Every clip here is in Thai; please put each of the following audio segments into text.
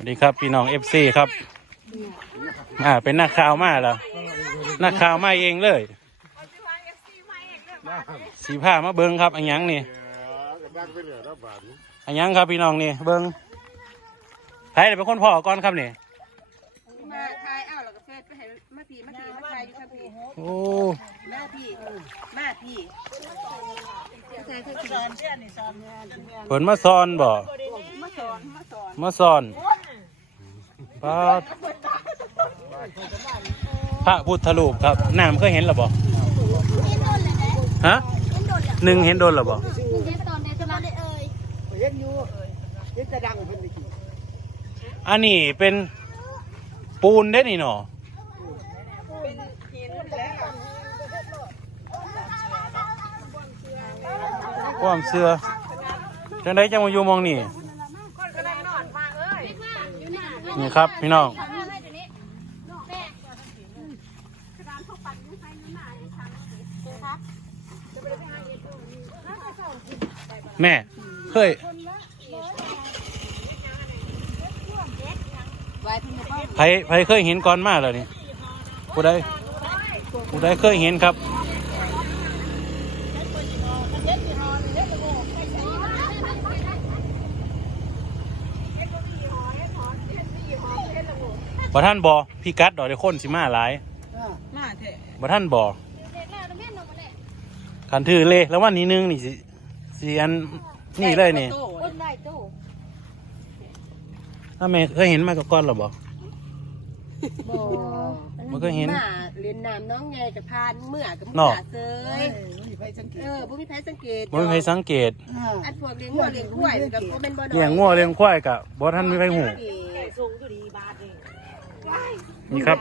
วัสดีครับพี่น้องเอฟซีครับ อ่า เป็นนักข่าวมาแล้วนักข่าวมาเองเลยสีผ้ามาเบิงครับอันยังนี่อันยังครับพี่น้องนี่เบิงใครเป็นคนพ่อก่อนครับนี่มาทายอ้าวแล้วก็เฟซไปให้มาพี่มาพี่มาทายอยู่ครับพี่โอ้มาพี่มาพี่ทายคือสอนเสี้ยนี่สอนเปิดมาซอนบ่มาสอนมาสอนมาซอน ปาดพระพุทธรูปครับน้ำเคยเห็นหรือบ่ฮะหนึ่งเห็นโดนหรือบ่เห็นอยู่เห็นจะดังเพิ่นไปกี่อันนี้เป็นปูนได้นี่เนาะความเชื่อจังได้จังมาอยู่หมองนี่ นี่ครับพี่น้องแม่เคยไว้เพิ่นบ่ไผไผเคยเห็นก่อนมาแล้วนี่ผู้ใดผู้ใดเคยเห็นครับ บ่ท่านบอพี่กัดดอกได้คนสิมาหลายมาเถอะบ่ท่านบอขันถือเลยแล้ววันนี้นึงนี่สิสิอันนี่เลยนี่คนได้ตู้ถ้าแม่เคยเห็นมาก่อนหรอบ่บ่บ่เคยเห็นมาเรียนน้ำน้องไงกับพานเมื่อกับเนาะเเซยมีไฟสังเกตเออบ่มีใครสังเกตบ่มีใครสังเกตอันพวกเลี้ยงวัวเลี้ยงควายกับบ่แม่นบ่น้อยเลี้ยงงัวเลี้ยงควายกะบ่ท่านมีใครหูสูงอยู่ดีบาท นี่ครับ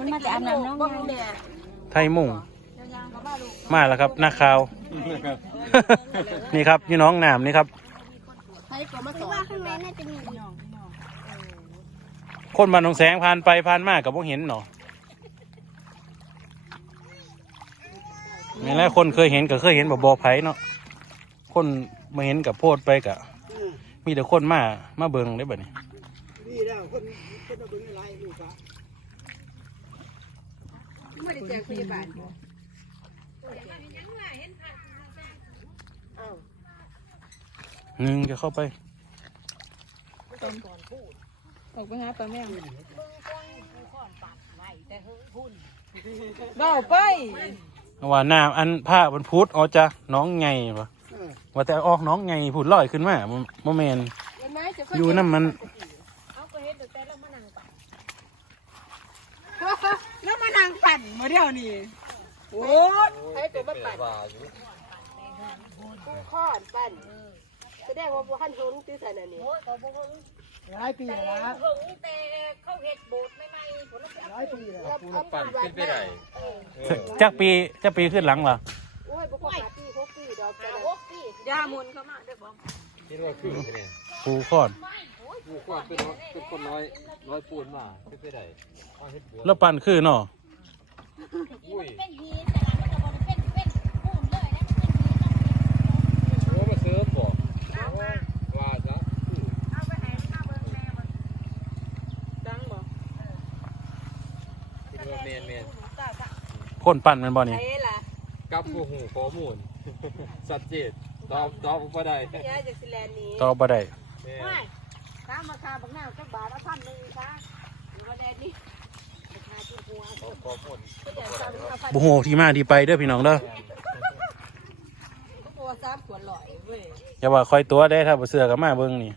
มันมาจากน้ำน้องไงไทยมุ่ง มาแล้วครับนักข่าว นี่ครับพี่น้องหนามนี่ครับใครก็มาสอนข้างในน่าจะมีน้องคนบ้านหนองแสงผ่านไปผ่านมากับพวกเห็นเนาะนี่แหละคนเคยเห็นก็เคยเห็นแบบบอไผ่เนาะ คนมาเห็นกับโพดไปกะ มีแต่คนมา มาเบิงได้แบบนี้ นี่แล้วคนคนเอาเบิ่งหลายลูกอะไม่ได้แจ้งพยาบาลบ่อ้าวหนึ่งจะเข้าไปออกไปหาปลาแมวเบาไปว่าน้ำอันผ้าบนพุธอ๋อจะน้องไงปะเออว่าแต่ออกน้องไงพูดลอยขึ้นมาบ่โมเมนเห็นไหมจะอยู่น้ำมัน แล้วมานั่งปั่น มาเดียวนี่โอ้ยให้เป็นมาปั่นกูข้อนปั่นแสดงว่าบุหันหงตีใส่นั่นนี่หลายปีแล้วนะหงแต่เขาเห็ดโบสถ์ไม่ไม่ผลหลายปีแล้วเอาปั่นเป็นไปได้จักปีจักปีขึ้นหลังวะโอ้ยบุกหาตีหกปีดอกแต่หกปียามุนเข้ามาได้บ่คิดว่าคือเนี่ยปูข้อนผู้กว้างเป็นร้อยเป็นคนร้อยร้อยปูนมาเป็นไปได้ว่าเฮ็ดบัวแล้วปั่นคือเนาะ อุ้ย เป็นหินแต่ละมันก็บอกเป็นเป็นปูนเลยนะมันเป็นหิน โอ้มาเสิร์ฟบ่ว่าซะ ดังบ่ คิดว่าแมนแมน คนปั่นแมันบ่นี่ไอ้ล่ะกับผู้หูข้อมูลสัดเจนตอบตอบบ่ได้ยาจากสิแลนนี้ต่อบ่ได้แม่ไม่ตามราคาบางหน้าจักบาทละพันหนึ่งซะหรือว่าแดดนี่ราคาที่หัวขอข้อมูลก็จะจำเอาไปบุโหที่มาที่ไปเด้อพี่น้องเด้อก็ตัวสามขวดลอยเว้ยอย่าว่าคอยตัวได้ถ้าบ่เสือกับมาเบิ่งนี่